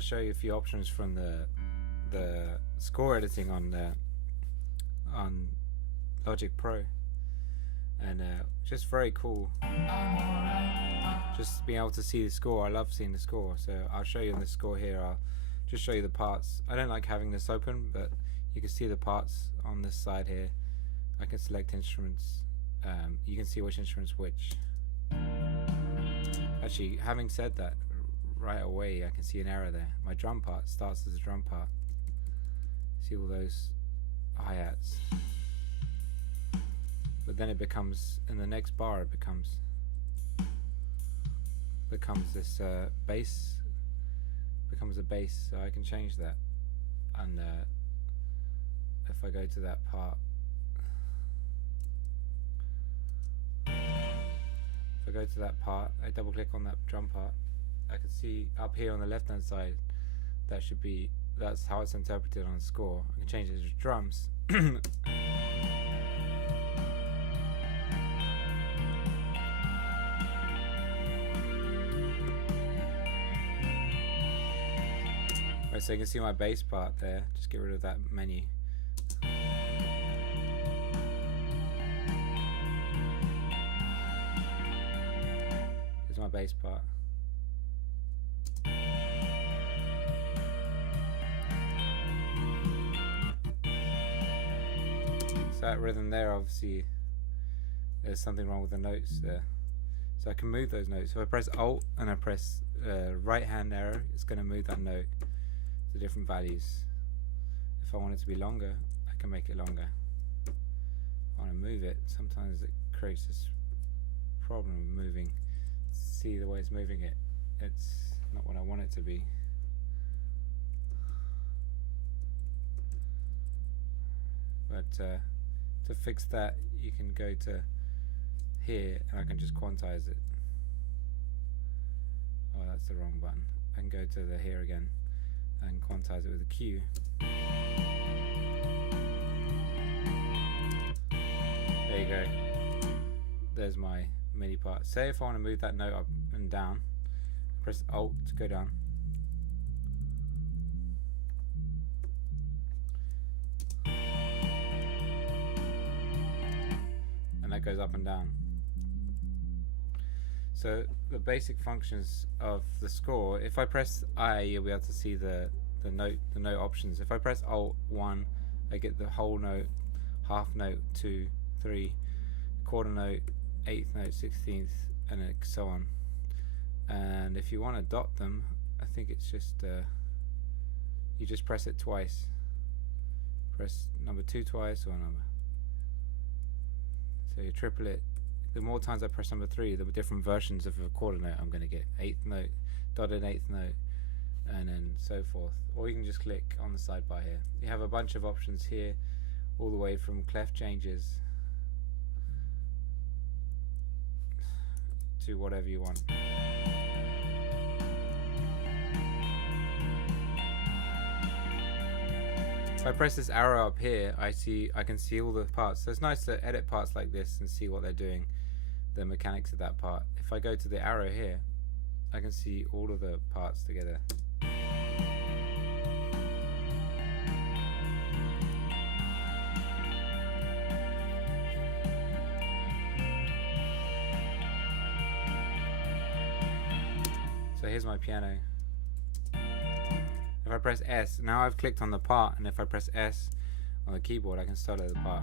I'll show you a few options from the score editing on Logic Pro, and just very cool. Just being able to see the score. I love seeing the score, so I'll show you the score here. I'll just show you the parts. I don't like having this open, but you can see the parts on this side here. I can select instruments. You can see which instruments which. Actually, having said that, right away I can see an error there. My drum part starts as a drum part. See all those hi-hats. But then it becomes, in the next bar it becomes this bass, becomes a bass, so I can change that. And if I go to that part, I double click on that drum part, I can see up here on the left hand side, that's how it's interpreted on the score. I can change it to drums. Right, so you can see my bass part there. Just get rid of that menu. Here's my bass part. So that rhythm there, obviously there's something wrong with the notes there. So I can move those notes. So if I press Alt and I press right hand arrow, it's going to move that note to different values. If I want it to be longer, I can make it longer. If I want to move it, sometimes it creates this problem of moving. See the way it's moving it, it's not what I want it to be. But to fix that, you can go to here and I can just quantize it. Oh, that's the wrong button. I can go to the here again and quantize it with a Q. There you go. There's my MIDI part. Say if I want to move that note up and down, press Alt to go down. And that goes up and down. So the basic functions of the score, if I press I, you'll be able to see the note options. If I press Alt 1, I get the whole note, half note, 2, 3, quarter note, 8th note, 16th, and so on. And if you want to dot them, I think it's just you just press it twice. Press number 2 twice or number. So you triple it. The more times I press number 3, the different versions of a quarter note I'm going to get. 8th note, dotted 8th note, and then so forth. Or you can just click on the sidebar here. You have a bunch of options here, all the way from clef changes to whatever you want. If I press this arrow up here, I can see all the parts. So it's nice to edit parts like this and see what they're doing, the mechanics of that part. If I go to the arrow here, I can see all of the parts together. So here's my piano. If I press S, now I've clicked on the part, and if I press S on the keyboard, I can solo the part.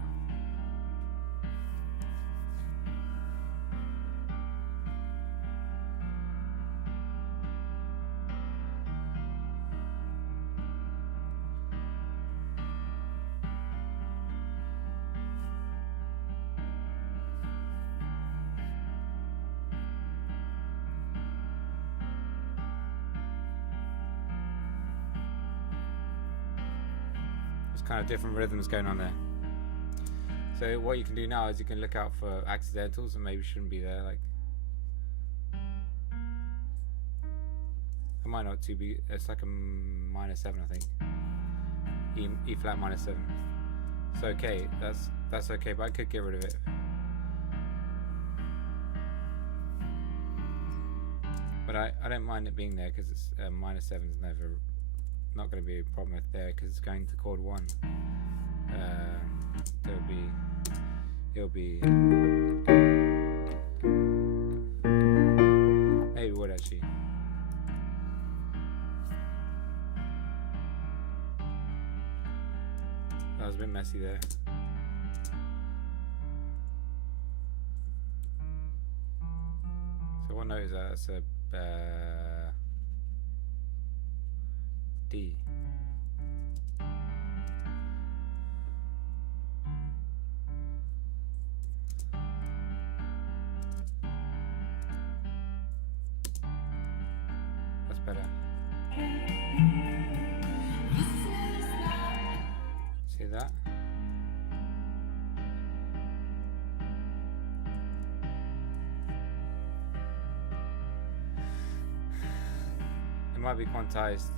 Kind of different rhythms going on there. So what you can do now is you can look out for accidentals and maybe shouldn't be there. Like, it might not be. It's like a -7, I think. E flat -7. It's okay. That's okay, but I could get rid of it. But I don't mind it being there because it's minor 7 is never not going to be a problem there because it's going to chord 1. It'll be maybe it would actually. That was a bit messy there. So what note is that? That's a D. That's better. See that? It might be quantized.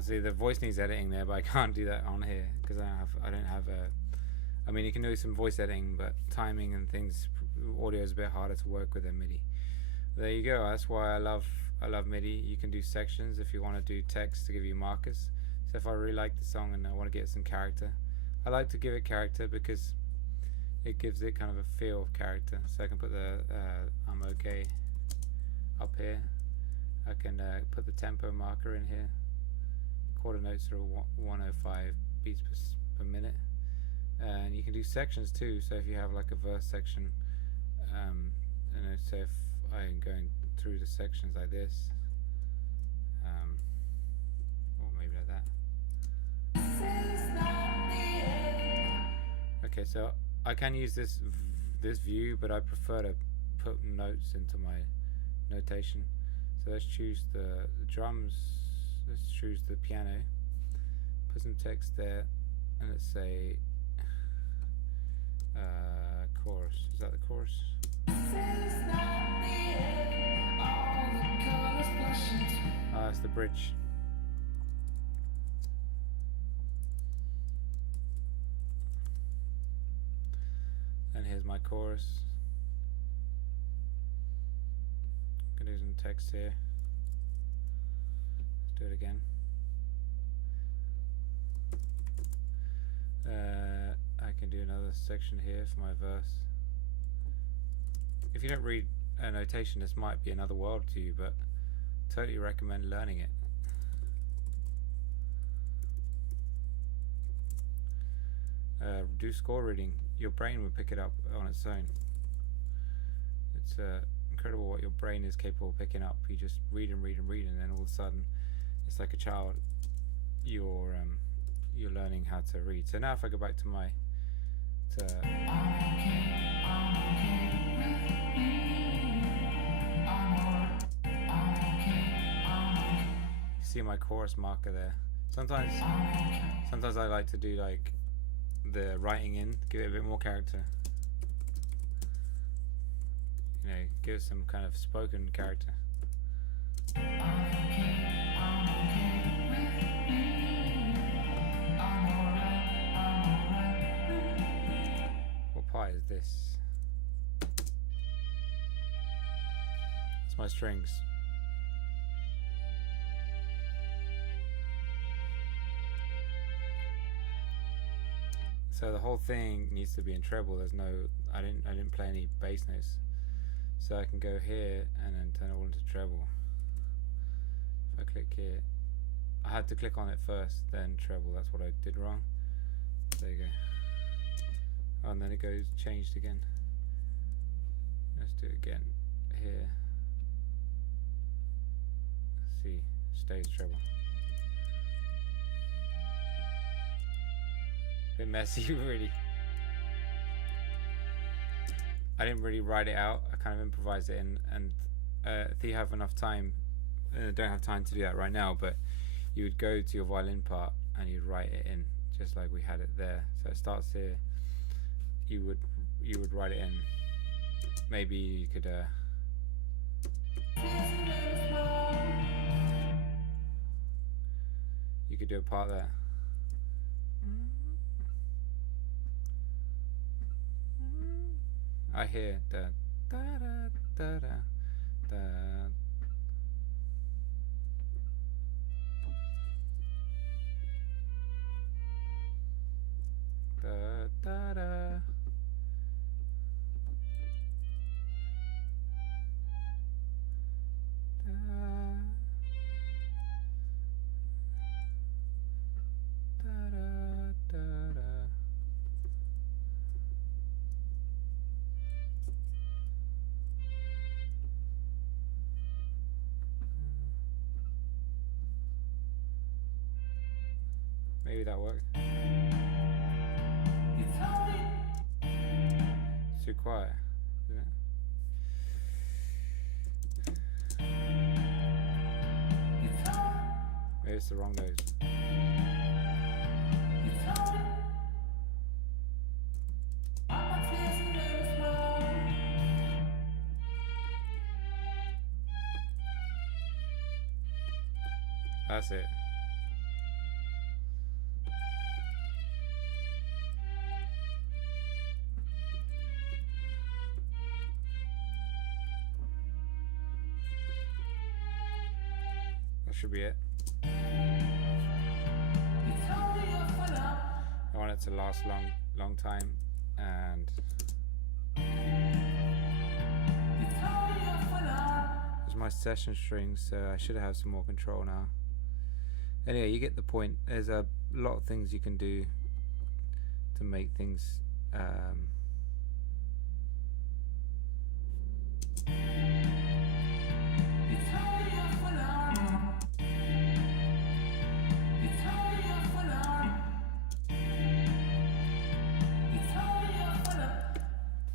See, the voice needs editing there, but I can't do that on here because I don't have a. I mean, you can do some voice editing, but timing and things, audio is a bit harder to work with than MIDI. There you go. That's why I love MIDI. You can do sections if you want to do text to give you markers. So if I really like the song and I want to get some character, I like to give it character because it gives it kind of a feel of character. So I can put the I'm okay up here. I can put the tempo marker in here. Quarter notes are 105 beats per minute, and you can do sections too. So if you have like a verse section, so if I'm going through the sections like this, or maybe like that. Okay, so I can use this view, but I prefer to put notes into my notation. So let's choose the drums. Let's choose the piano, put some text there, and let's say chorus. Is that the chorus? That's the bridge. And here's my chorus. I'm gonna do some text here. Do it again. I can do another section here for my verse. If you don't read a notation, this might be another world to you, but totally recommend learning it. Do score reading. Your brain will pick it up on its own. It's incredible what your brain is capable of picking up. You just read and read and read, and then all of a sudden it's like a child. You're learning how to read. So now if I go back to my see my chorus marker there. Sometimes I like to do like the writing in, give it a bit more character. You know, give it some kind of spoken character. What part is this? It's my strings. So the whole thing needs to be in treble. There's no, I didn't play any bass notes. So I can go here and then turn it all into treble. If I click here, I had to click on it first, then treble. That's what I did wrong. There you go. Oh, and then it goes changed again. Let's do it again here. Let's see, stays treble. Bit messy, really. I didn't really write it out. I kind of improvised it in, and if you have enough time, don't have time to do that right now, but you would go to your violin part and you'd write it in, just like we had it there. So it starts here. You would write it in. Maybe you could could do a part there. I hear da da da da da da. Da da da. Maybe that worked. It's too quiet, isn't it? Maybe it's the wrong notes. That's it. That should be it. I want it to last long time, and there's my session strings, so I should have some more control now. Anyway, you get the point. There's a lot of things you can do to make things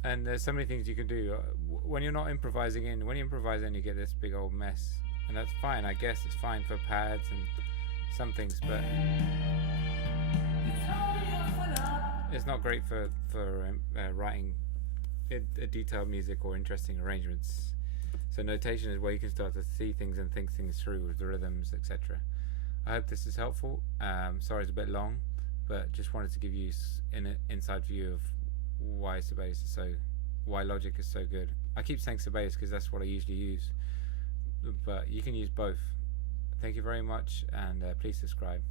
and there's so many things you can do when you're not improvising in. When you improvise in, you get this big old mess, and that's fine. I guess it's fine for pads and some things, but it's not great for writing detailed music or interesting arrangements. So notation is where you can start to see things and think things through with the rhythms, etc. I hope this is helpful. Sorry it's a bit long, but just wanted to give you an inside view of why Logic is so good. I keep saying Sibelius because that's what I usually use, but you can use both. Thank you very much, and please subscribe.